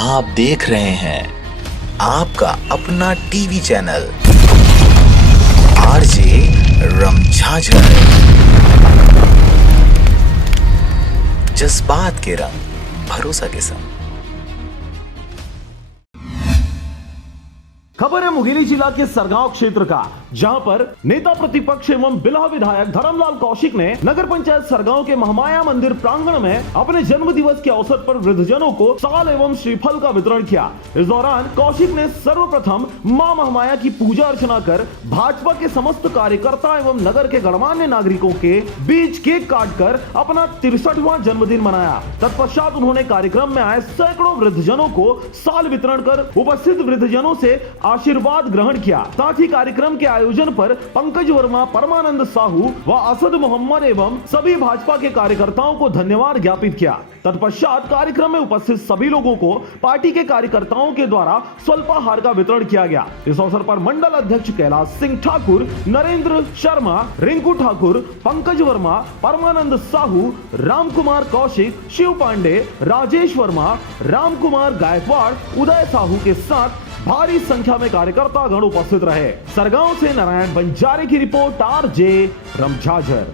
आप देख रहे हैं आपका अपना टीवी चैनल आरजे रमझाझर। जज्बात के रंग, भरोसा के संग। खबर है मुंगेली जिला के सरगांव क्षेत्र का, जहां पर नेता प्रतिपक्ष एवं बिल्हा विधायक धर्मलाल कौशिक ने नगर पंचायत सरगांव के महामाया मंदिर प्रांगण में अपने जन्म दिवस के अवसर पर वृद्धजनों को साल एवं श्रीफल का वितरण किया। इस दौरान कौशिक ने सर्वप्रथम मां महामाया की पूजा अर्चना कर भाजपा के समस्त कार्यकर्ता एवं नगर के गणमान्य नागरिकों के बीच केक काट कर अपना 63वां जन्मदिन मनाया। तत्पश्चात उन्होंने कार्यक्रम में आए सैकड़ों वृद्धजनों को साल वितरण कर उपस्थित वृद्धजनों से आशीर्वाद ग्रहण किया। साथ ही कार्यक्रम के आयोजन पर पंकज वर्मा, परमानंद साहू व असद मोहम्मद एवं सभी भाजपा के कार्यकर्ताओं को धन्यवाद ज्ञापित किया। तत्पश्चात कार्यक्रम में उपस्थित सभी लोगों को पार्टी के कार्यकर्ताओं के द्वारा स्वल्पाहार का वितरण किया गया। इस अवसर पर मंडल अध्यक्ष कैलाश सिंह ठाकुर, नरेंद्र शर्मा, रिंकू ठाकुर, पंकज वर्मा, परमानंद साहू, राम कुमार कौशिक, शिव पांडे, राजेश वर्मा, राम कुमार गायकवाड़, उदय साहू के साथ भारी संख्या में कार्यकर्ता गण उपस्थित रहे। सरगांव से नारायण बंजारे की रिपोर्ट, आरजे रमझाझर।